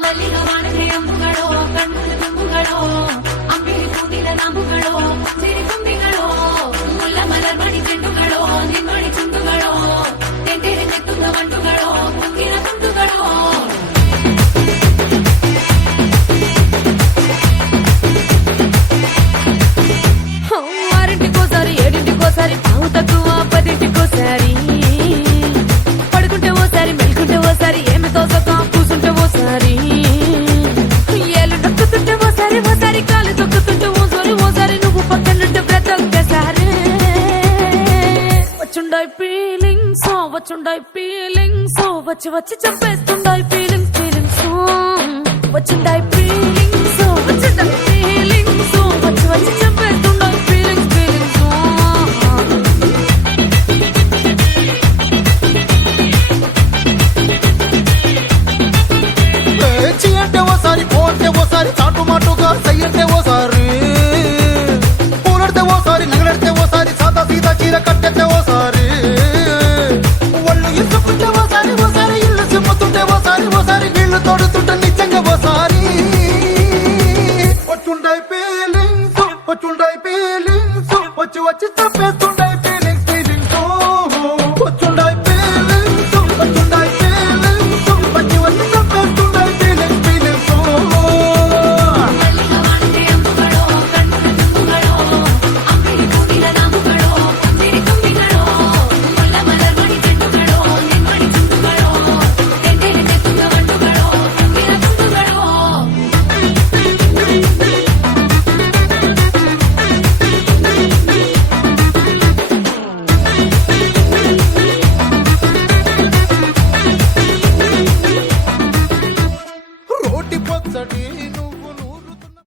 ಮಲ್ಲಿಗವಾಣಗೆ ಅಂಬುಗಳೋ ಕಣ್ಣುಗಳ ತುಂಬುಗಳೋ ಅಂಬಿಳಿ ಕೂದಿದ ನಾಂಬುಗಳೋ ಸಿರಿಗುಂಬಿಗಳೋ ಮುಲ್ಲ ಮಲರ್ ಮಣಿ ಚೆಂಡುಗಳೋ ನಿಮ್ಮಣಿ ಚುಂಡುಗಳೋ ತೆಂಟೆರೆ ನೆತ್ತುದ ಬಂಡುಗಳೋ ಮುಗ್ಗಿನ ತುಂಡುಗಳೋ ఆరింటికోసారి ఏడింటికోసారి పావు తక్కువ పదింటికోసారి పడుకుంటే ఓసారి మెలుకుంటే ఓసారి ఏమి తోసక కూసుంటే ఓసారి ఏళ్ళు నొక్కుతుంటే ఓసారి ఓసారి కాలు తొక్కుతుంటే ఓసారి నువ్వు పక్కనుంటే బ్రతొక్కసారి వచ్చుండాయి ఫీలింగ్స్ వచ్చి వచ్చి చంపేస్తుండాయి ఫీలింగ్స్ వచ్చుండాయి ఫీలింగ్స్ వచ్చి వచ్చి చంపేస్తుండాయి ఫీలింగ్స్ అంటే ఓసారి పోతే ఓసారి చాటు మాటుగా సయ్యంటే ఓసారి పూలడితే ఓసారి నగలడితే ఓసారి సాదా సీదా చీర కట్టెతే ఓసారి ఒళ్ళు ఇసుకుంటే ఓసారి ఇల్లు సిమ్ముతుంటే ఓసారి నీళ్లు తోడుతుంటే నిజంగా ఓసారి వచ్చుండాయి ఫీలింగ్స్ వచ్చి వచ్చి తప్పేస్తుండాయి ఫీలింగ్స్ వచ్చుండాయి ఫీలింగ్స్ వచ్చి వచ్చి తప్పేస్తుండాయి ఫీలింగ్స్ మల్లిగవాణಗೆ ಅಂಬುಗಳೋ ಕಣ್ಣುಗಳ ತುಂಬುಗಳೋ ಅಂಬಿಳಿ ಕೂದಿದ ನಾಂಬುಗಳೋ ಸಿರಿಗುಂಬಿಗಳೋ ಮುಲ್ಲ ಮಲರ್ ಮಣಿ ಚೆಂಡುಗಳೋ ನಿಮ್ಮಣಿ ಚುಂಡುಗಳೋ ತೆಂಟೆರೆ ನೆತ್ತುದ ಬಂಡುಗಳೋ ಮುಗ್ಗಿನ ತುಂಡುಗಳೋ రోటి పచ్చడి